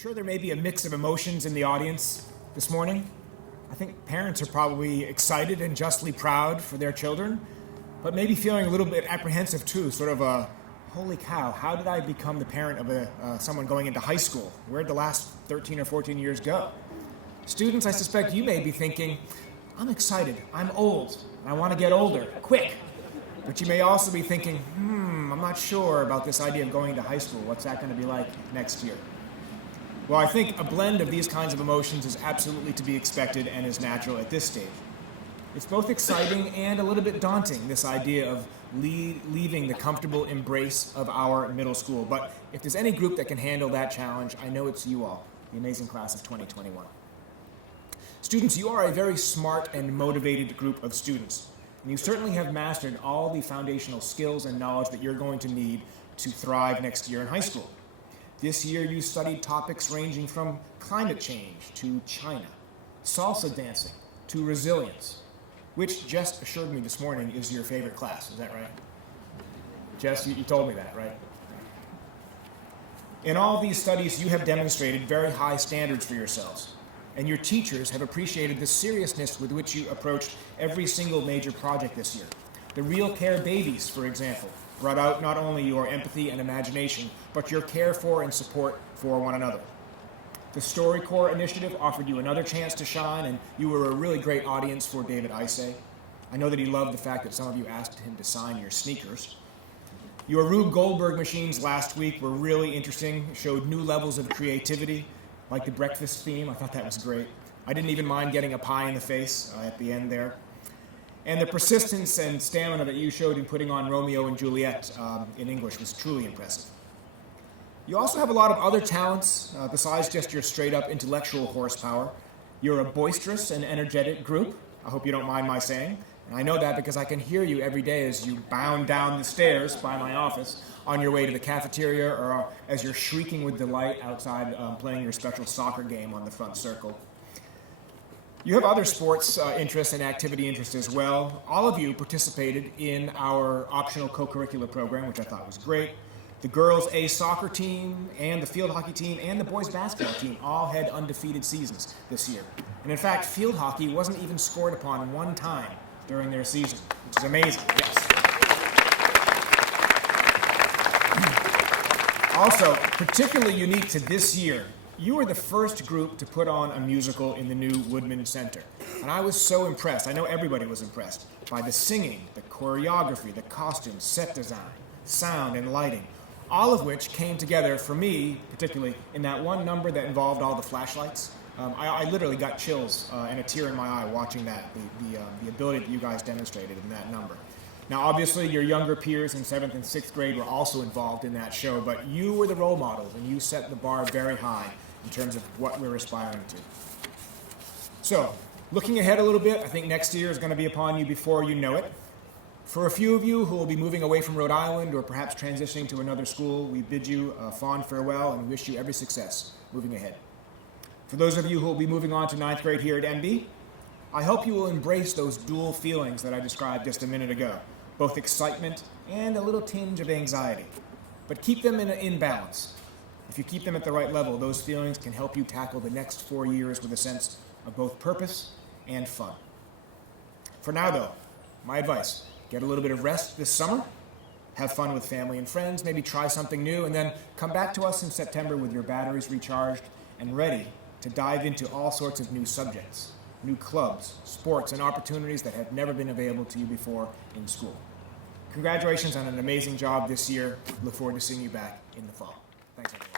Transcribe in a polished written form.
sure there may be a mix of emotions in the audience this morning. I think parents are probably excited and justly proud for their children, but maybe feeling a little bit apprehensive too, sort of a, holy cow, how did I become the parent of someone going into high school? Where'd the last 13 or 14 years go? Students, I suspect you may be thinking, I'm excited, I'm old, and I want to get older, quick. But you may also be thinking, I'm not sure about this idea of going to high school. What's that going to be like next year? Well, I think a blend of these kinds of emotions is absolutely to be expected and is natural at this stage. It's both exciting and a little bit daunting, this idea of leaving the comfortable embrace of our middle school. But if there's any group that can handle that challenge, I know it's you all, the amazing class of 2021. Students, you are a very smart and motivated group of students. And you certainly have mastered all the foundational skills and knowledge that you're going to need to thrive next year in high school. This year you studied topics ranging from climate change to China, salsa dancing to resilience, which Jess assured me this morning is your favorite class. Is that right? Jess, you told me that, right? In all these studies, you have demonstrated very high standards for yourselves, and your teachers have appreciated the seriousness with which you approached every single major project this year. The Real Care Babies, for example, brought out not only your empathy and imagination, but your care for and support for one another. The StoryCorps initiative offered you another chance to shine, and you were a really great audience for David Isay. I know that he loved the fact that some of you asked him to sign your sneakers. Your Rube Goldberg machines last week were really interesting, showed new levels of creativity, like the breakfast theme. I thought that was great. I didn't even mind getting a pie in the face at the end there. And the persistence and stamina that you showed in putting on Romeo and Juliet in English was truly impressive. You also have a lot of other talents besides just your straight-up intellectual horsepower. You're a boisterous and energetic group, I hope you don't mind my saying. And I know that because I can hear you every day as you bound down the stairs by my office on your way to the cafeteria or as you're shrieking with delight outside playing your special soccer game on the front circle. You have other sports interests and activity interests as well. All of you participated in our optional co-curricular program, which I thought was great. The girls' A soccer team and the field hockey team and the boys' basketball team all had undefeated seasons this year. And in fact, field hockey wasn't even scored upon one time during their season, which is amazing, yes. Also, particularly unique to this year, you were the first group to put on a musical in the new Woodman Center. And I was so impressed, I know everybody was impressed, by the singing, the choreography, the costumes, set design, sound, and lighting, all of which came together for me, particularly in that one number that involved all the flashlights. I literally got chills and a tear in my eye watching that, the ability that you guys demonstrated in that number. Now, obviously, your younger peers in 7th and 6th grade were also involved in that show, but you were the role models, and you set the bar very high in terms of what we're aspiring to. So, looking ahead a little bit, I think next year is going to be upon you before you know it. For a few of you who will be moving away from Rhode Island or perhaps transitioning to another school, we bid you a fond farewell and wish you every success moving ahead. For those of you who will be moving on to 9th grade here at MB, I hope you will embrace those dual feelings that I described just a minute ago, both excitement and a little tinge of anxiety. But keep them in balance. If you keep them at the right level, those feelings can help you tackle the next 4 years with a sense of both purpose and fun. For now, though, my advice, get a little bit of rest this summer, have fun with family and friends, maybe try something new, and then come back to us in September with your batteries recharged and ready to dive into all sorts of new subjects, new clubs, sports, and opportunities that have never been available to you before in school. Congratulations on an amazing job this year. Look forward to seeing you back in the fall. Thanks, everyone.